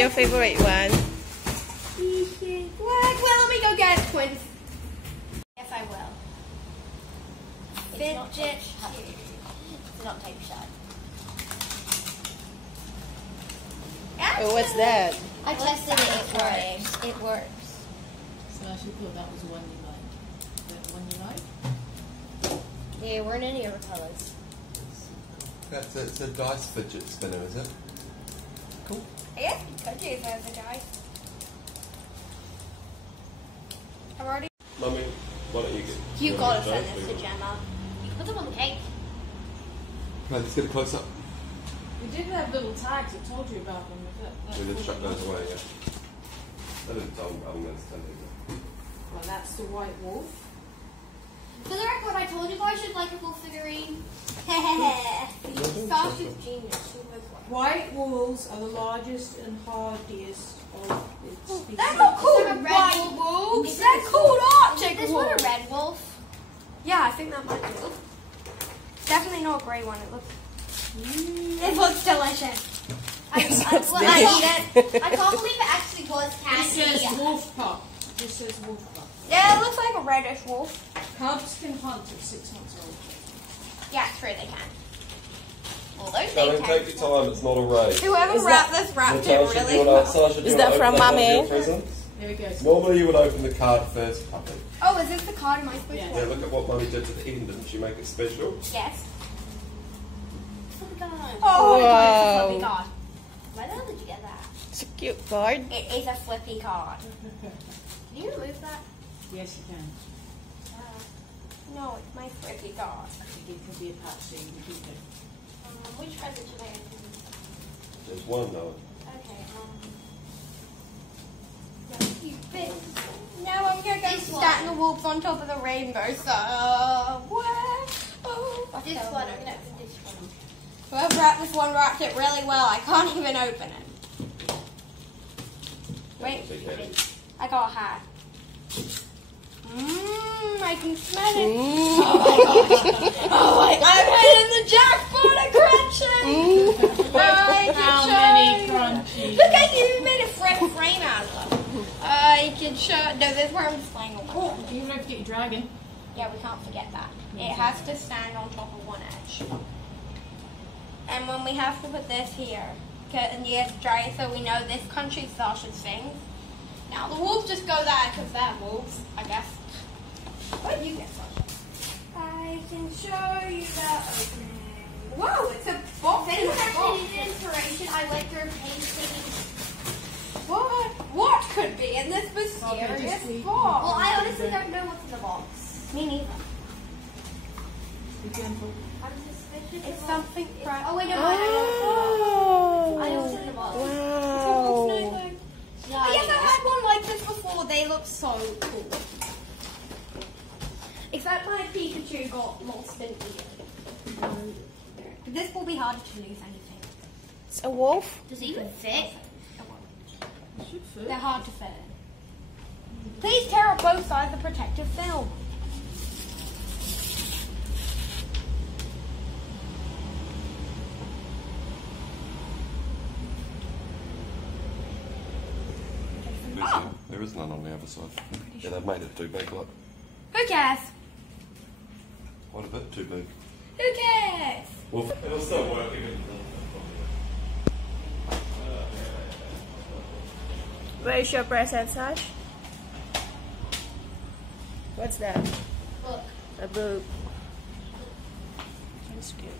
your favorite one? Well, let me go get twins. Yes, I will. Fidget. It's not tape shut. Oh, what's that? I tested it. It works. It works. So I should thought that was one you liked. Is that the one you like? There weren't any other colours. It's a dice fidget spinner, is it? Cool. I guess you could use those as a guy. I've already. Mummy, why don't you get... You gotta send this to Gemma. You put them on the cake. Right, let's get a close up. We did have little tags that told you about them. We just chuck those away, yeah. I didn't tell them, I'm going to tell you. Well, that's the white wolf. For the record, I told you guys you'd like a full figurine. Sausage genius. White wolves are the largest and hardiest of its species. They're not called Is there a red white wolf? wolves. Is They're this- called Arctic Is this one wolves. a red wolf? Yeah, I think that might be. Definitely not a grey one. It looks. It looks delicious. I eat it. I can't believe it actually was It candy. says wolf pup. It just says wolf pup. Yeah, it looks like a reddish wolf. Cubs can hunt at 6 months old. Yeah, true, they can. Well, those Darling, things take your time, it's not a race. Whoever Is wrapped this wrapped it Natasha, do really you well. want to, Sasha, do Is you that want to from open up one of Mummy? your presents? There we go. Normally you would open the card first, puppy. Oh, is this the card? Am I supposed Yeah. Yeah, look at what Mummy did to the end. Didn't she make it special? to? Yes. Oh, Oh, Wow. it's a flippy card. where the hell did you get that? It's a cute card. It is a flippy card. Can you remove that? Yes, you can. No, it's my flippy card. I think it could be a patch so you can keep it. Which present should I open? There's one though. Okay, You bit. Now I'm gonna go This stack one. the wolves on top of the rainbow. So, where? Oh, this one, I'm gonna open this one. Whoever wrapped this one wrapped it really well. I can't even open it. Wait, Okay. I got a hat. I can smell it. Oh, I'm hitting the jackpot of crunches. I can How show many you. crunchies? Look at you, you made a frame out of them. I can show. No, this is where I'm displaying all my Oh, you don't have to get your dragon. Yeah, we can't forget that. It has to stand on top of one edge. And when we have to put this here, and you have to dry it so we know this country's Sasha's thing. Now the wolves just go there because they're wolves, I guess. What do you get, Sasha? I can show you the opening. Whoa, it's a box. If anyone actually needed inspiration, I went through painting. What could be in this Okay, mysterious just leave. box? Well, I honestly don't know what's in the box. Me neither. Be careful. I'm suspicious. It's of- something it's- from. Oh wait, no, I know Oh. what's in the box. Wow. I guess I had one like this before. They look so cool. Except my Pikachu got lost in here. But this will be harder to lose anything. It's a wolf. Does it even fit? It should fit. They're hard to fit. Please tear up both sides of the protective film. There is none on the other side. Yeah, they've made it too big, look. Who cares? Quite a bit too big. Who cares? Well, it'll still work. Where's your present, Sash? What's that? Look. A book. That's cute.